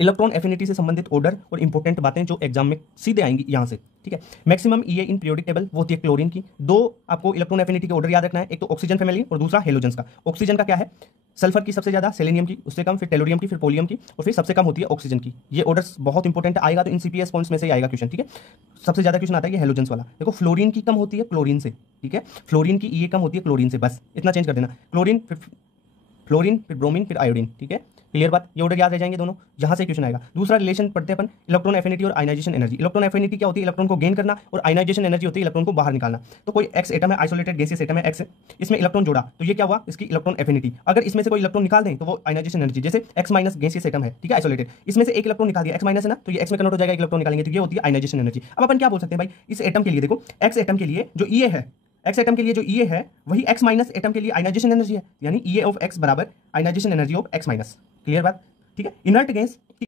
Electron affinity से संबंधित order और इंपॉर्टेंट बातें जो एग्जाम में सीधे आएंगी यहाँ से, ठीक है। Maximum EA in periodic table वो होती है क्लोरीन की। दो आपको इलेक्ट्रॉन एफिनिटी के ऑर्डर याद रखना है, एक तो ऑक्सीजन फैमिली और दूसरा हेलोजन्स का। ऑक्सीजन का क्या है, सल्फर की सबसे ज्यादा, सेलेनियम की उससे कम, फिर टेलोरियम की, फिर पोलियम की, और फिर सबसे कम होती है ऑक्सीजन की। ये ऑर्डर्स बहुत इंपॉर्टेंट आएगा, तो इन सीपीएस पॉइंट्स में से आएगा क्वेश्चन, ठीक है। सबसे ज्यादा क्वेश्चन आता है ये हेलोजन्स वाला। देखो फ्लोरीन की कम होती है क्लोरीन से, ठीक है, फ्लोरीन की ईए कम होती है क्लोरीन से, बस इतना चेंज कर देना। क्लोरीन फिर फ्लोरीन फिर ब्रोमीन फिर आयोडीन, ठीक है। क्लियर बात, ये ऑर्डर याद रह जाएंगे दोनों, जहां से क्वेश्चन आएगा। दूसरा रिलेशन पढ़ते हैं अपन, इलेक्ट्रॉन एफिनिटी और आयनाइजेशन एनर्जी। इलेक्ट्रॉन एफिनिटी क्या होती है, इलेक्ट्रॉन को गेन करना, और आयनाइजेशन एनर्जी होती है इलेक्ट्रॉन को बाहर निकालना। तो कोई एक्स एटम है, आइसोलेटेड गैसियस एटम है एक्स, इसमें इलेक्ट्रॉन जोड़ा तो ये क्या हुआ, इसकी इलेक्ट्रॉन एफिनिटी। अगर इसमें से कोई इलेक्ट्रॉन निकाल दें तो वो आयनाइजेशन एनर्जी, जैसे एक्स माइनस गैसियस एटम है, ठीक है, आइसोलेटेड, इसमें से एक इलेक्ट्रॉन निकाल दिया, एक्स माइनस है ना, तो ये एक्स में कन्वर्ट हो जाएगा, इलेक्ट्रॉन निकालेंगे, तो ये होती है आयनाइजेशन एनर्जी। अब अपन क्या बोल सकते हैं भाई, इस एटम के लिए देखो, एक्स एटम के लिए जो ईए है, एक्स एटम के लिए जो ईए है वही एक्स माइनस एटम के लिए आयनाइजेशन एनर्जी है, यानी ईए ऑफ एक्स बराबर ionisation energy of X minus. Clear बात, ठीक है। Inert gas